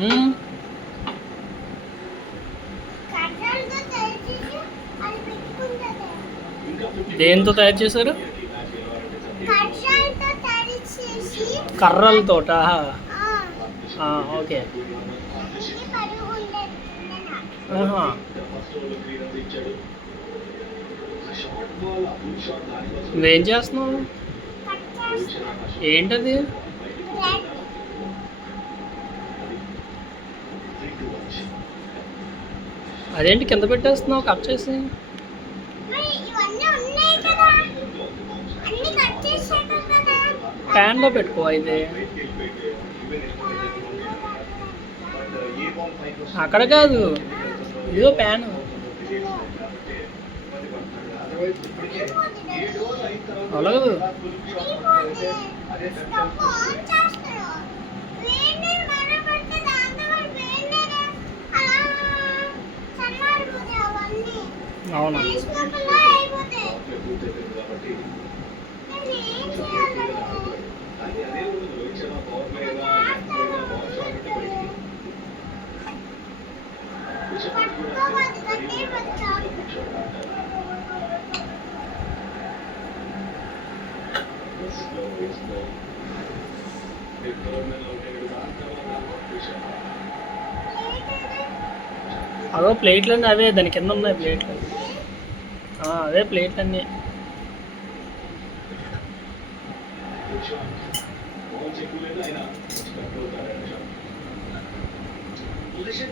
మ్మ్. దేంతో తయారు చేశారు? కర్రలతోట. ఓకే. ఆహా. నువ్వేం చేస్తున్నావు? ఏంటది? అదేంటి కింద పెట్టేస్తున్నావు కట్ చేసి? ప్యాన్లో పెట్టుకో అయితే. అక్కడ కాదు, ఇదో ప్యాన్. అలాగదు. అవునా? అదో ప్లేట్లన్నీ అవే, దాని కింద ఉన్నాయి ప్లేట్లు. అవే ప్లేట్లన్నీ.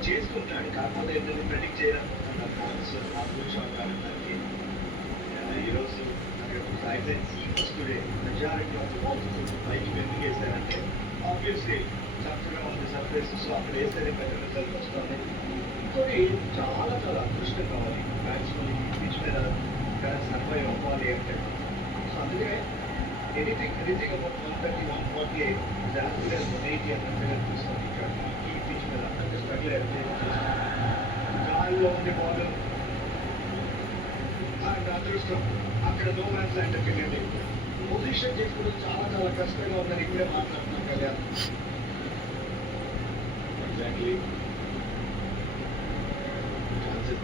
చేసుకుంటాడు కాకపోతే ప్రెడిక్ట్ చేయడం ఈరోజు మెజారిటీ ఆఫ్ బైక్ ఎందుకు వేసారంటే ఆబ్వియస్లీ చక్కగా ఉంది సర్ఫేస్, సో అక్కడ వేసేది బెటర్ రిజల్ట్ వస్తుంది. ఇంకోటి చాలా చాలా అదృష్టం కావాలి మ్యాక్సిమం ఈ పిచ్ మీద సర్వైవ్ అవ్వాలి అంటే. సో అందుకే ఎనీథింగ్ అబౌట్ 130, 148 జాగ్రత్తగా 180 అన్నట్టుగా తీసుకొని ఈ పిచ్ మీద అంటే స్ట్రగుల్ గాలిలో ఉంది బాల్ అండ్ అదృష్టం అక్కడ నో మ్యాన్స్ ల్యాండ్కి వెళ్ళండి. పొజిషన్ చేసుకోవడం చాలా చాలా కష్టంగా ఉందని ఇప్పుడే మాట్లాడుతున్నాం కదా. ఎగ్జాక్ట్లీ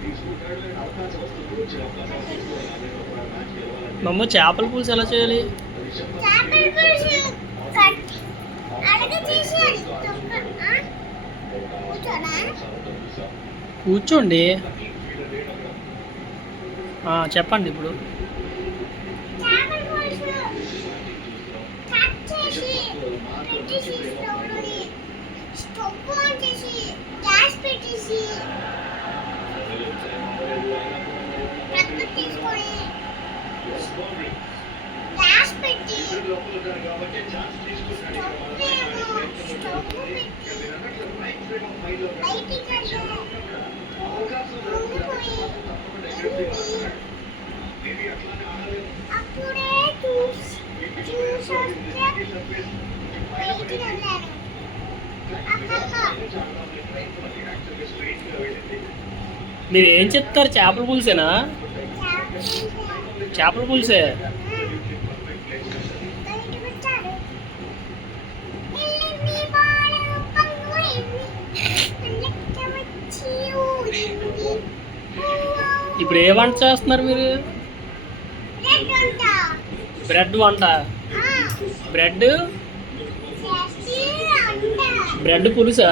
తీసుకుంటాడు, అవకాశం వస్తుంది, వచ్చే అవకాశం తీసుకోవాలి. మ్యాచ్ గెలవాలంటే మమ్మ చేపల పులుసు ఎలా చేయాలి? కూర్చోండి. చెప్పండి ఇప్పుడు. మీరు ఏం చెప్తారు? చేపల పులుసేనా? చేపల పులుసే. ఇప్పుడు ఏ వంట చేస్తున్నారు మీరు? బ్రెడ్ వంట. బ్రెడ్ పులుసా?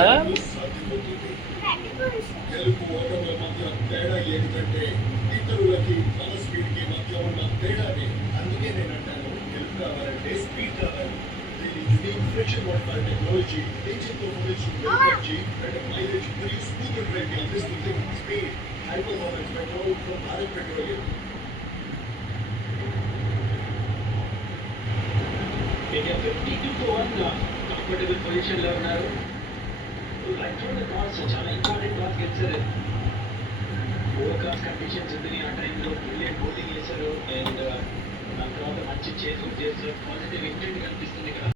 కంఫర్టబుల్ పొజిషన్ లో ఉన్నారు. చాలా ఇంపార్టెంట్ టాస్ గెలిచారు. ఓవర్కాస్ట్ కండిషన్స్ ఉంది ఆ టైంలో బ్రిలియంట్ బౌలింగ్ చేశారు అండ్ దాని తర్వాత మంచి చేసి చేస్తారు. పాజిటివ్ ఇంటెంట్ కనిపిస్తుంది ఇక్కడ.